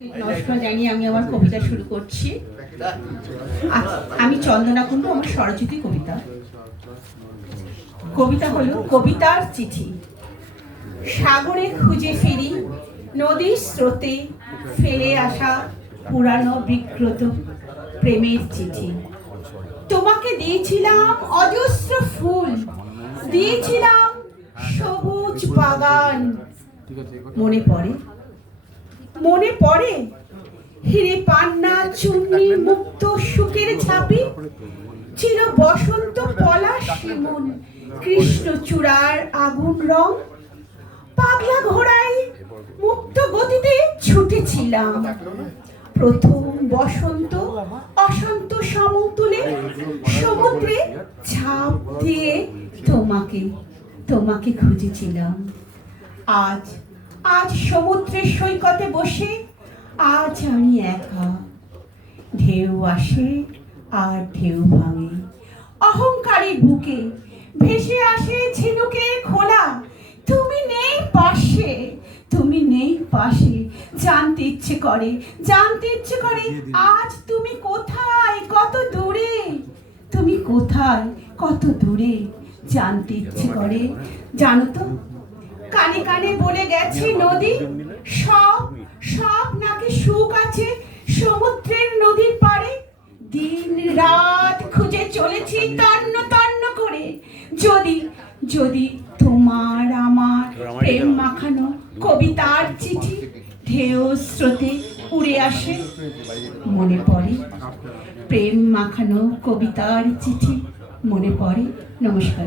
নমস্কার জানিয়ে আমি আমার কবিতা শুরু করছি। আমি চন্দনা কুণ্ডু, আমার স্বরচিতি কবিতা। কবিতা হলো কবিতার চিঠি। সাগরে খুঁজে ফিরি, নদীর স্রোতে ফেলে আসা পুরানো বিক্রত প্রেমের চিঠি। তোমাকে দিয়েছিলাম অজস্র ফুল, দিয়েছিলাম সবুজ বাগান। মনে পড়ে মনে পড়ে হিরে পান্না চুন্নি মুক্ত সুখের ছাপি ছিল বসন্ত পলাশ শিমুল কৃষ্ণচূড়ার আগুন রং। পাগলা ঘোড়ায় মুক্ত গতিতে ছুটেছিলাম, প্রথম বসন্ত অশান্ত সমতুলে সমুদ্রে ঝাঁপ দিয়ে তোমাকে খুঁজেছিলাম। আজ আজ সমুদ্রের সৈকতে বসে আজ আমি একা। ঢেউ আসে আর ঢেউ ভাঙে, অহংকারের বুকে ভেসে আসে ঝিনুকের খোলা। তুমি নেই পাশে, তুমি নেই পাশে। জানতে ইচ্ছে করে আজ তুমি কোথায়, কত দূরে। তুমি কোথায়, কত দূরে জানতে ইচ্ছে করে। জানো তো, কানে কানে বলে গেছে নদী, সব সব নাকি সুখ আছে সমুদ্রের নদীর পাড়ে। দিন রাত খুঁজে চলেছি তন্ন তন্ন করে। যদি যদি তোমার আমার প্রেম মাখানো কবিতার চিঠি ঢেউ স্রোতে উড়ে আসে, মনে পড়ে প্রেম মাখানো কবিতার চিঠি, মনে পড়ে। নমস্কার।